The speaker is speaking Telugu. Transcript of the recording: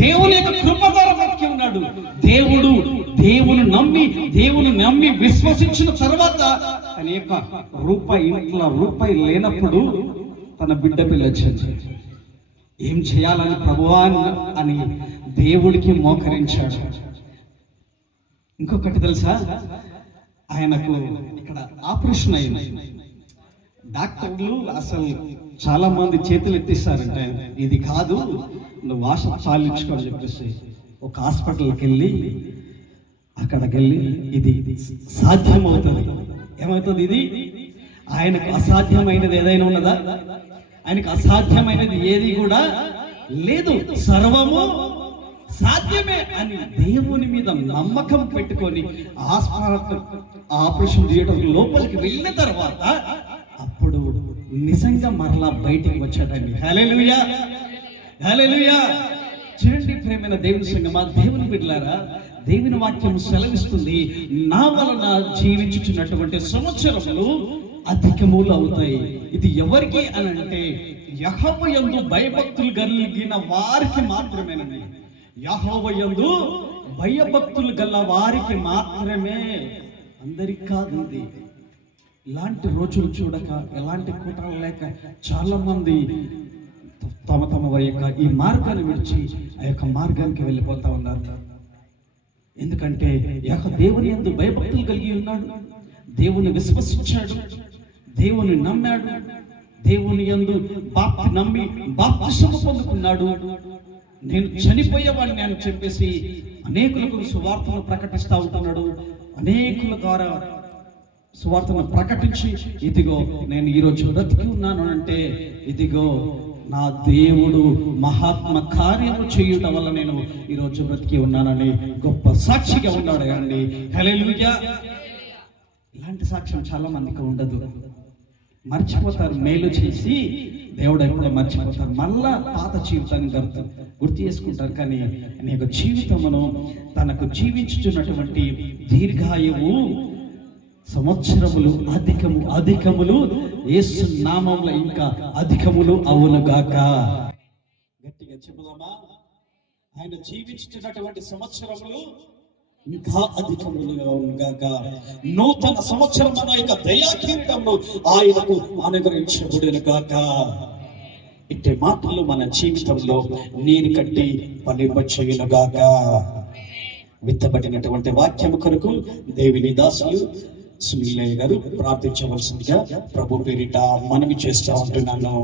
దేవుని యొక్క కృప ద్వారా బ్రతికి ఉన్నాడు. దేవుని నమ్మి విశ్వసించిన తర్వాత తన యొక్క రూపాయి లేనప్పుడు తన బిడ్డ పిల్ల వచ్చింది. ఏం చేయాలని ప్రభువా అని దేవుడికి మోకరించాడు. ఇంకొకటి తెలుసా, ఆయనకు ఇక్కడ ఆపరేషన్ అయింది. డాక్టర్లు అసలు చాలా మంది చేతులు ఎత్తిస్తారంటే ఇది కాదు, నువ్వు ఆశ చాలించుకోని చెప్పేసి ఒక హాస్పిటల్కి వెళ్ళి అక్కడికి వెళ్ళి ఇది సాధ్యమవుతుంది. ఏమవుతుంది? ఇది ఆయనకు అసాధ్యమైనది ఏదైనా ఉన్నదా? ఆయనకు అసాధ్యమైనది ఏది కూడా లేదు, సర్వము సాధ్యమే అని దేవుని మీద నమ్మకం పెట్టుకొని ఆపరేషన్ థియేటర్ లోపలికి వెళ్ళిన తర్వాత అప్పుడు నిజంగా మరలా బయటికి వచ్చాడండి. హల్లెలూయా, హల్లెలూయా. చూడండి ప్రేమైన దేవుని సంగమా, దేవుని బిడ్డలారా, దేవుని వాక్యం సెలవిస్తుంది, నా వలన జీవించుచున్నటువంటి సంవత్సరములు అధికములు అవుతాయి. ఇది ఎవరికి అని అంటే యెహోవా యందు భయభక్తులు కలిగిన వారికి మాత్రమేనండి. యెహోవా యందు భయభక్తులు గల వారికి మాత్రమే, అందరికి కాదు. ఇది ఇలాంటి రోజులు చూడక, ఎలాంటి కూటాలు లేక చాలా మంది తమ వారి యొక్క ఈ మార్గాన్ని విడిచి ఆ యొక్క మార్గానికి వెళ్ళిపోతా ఉన్నారు. ఎందుకంటే దేవుని యందు భయభక్తులు కలిగి ఉన్నాడు, దేవుని విశ్వసించాడు, దేవుని నమ్మాడు, దేవుని యందు నమ్మి బాప్తిసము పొందుకున్నాడు. నేను చనిపోయేవాడిని అని చెప్పేసి అనేకులకు సువార్తను ప్రకటిస్తూ ఉంటున్నాడు. అనేకుల ద్వారా సువార్తను ప్రకటించి ఇదిగో నేను ఈరోజు బ్రతికి ఉన్నాను అంటే ఇదిగో నా దేవుడు మహాత్మ కార్యము చేయుట వల్ల నేను ఈరోజు బ్రతికి ఉన్నానని గొప్ప సాక్షిగా ఉన్నాడు కదండి. హల్లెలూయా. ఇలాంటి సాక్ష్యం చాలా మందికి ఉండదు. మర్చిపోతారు, మేలు చేసి దేవుడు ఎప్పుడో మర్చిపోతారు, మళ్ళా పాత జీవితాన్ని గుర్తు చేసుకుంటారు. కానీ అనేక జీవితమును తనకు జీవించుతున్నటువంటి దీర్ఘాయువు సంవత్సరములు అధికములు యేసు నామములో ఇంకా అధికములు అవునుగాక. గట్టిగా చెబుదామా? ఆయన జీవించుతున్నటువంటి సంవత్సరములు ఇంకా అధికములుగా అవునుగాక. నూతన సంవత్సరం మన యొక్క దయాకిరీటమును ఆయనకు అనుగ్రహించబడునుగాక. ఇట్టి మాటలు మన జీవితంలో నీరు కట్టి ఫలింపచేయునుగాక. విత్తబడినటువంటి వాక్యము కొరకు దేవుని దాసులు సునీలయ్య గారు ప్రార్థించవలసిందిగా ప్రభు పేరిట మనవి చేస్తూ ఉంటున్నాను.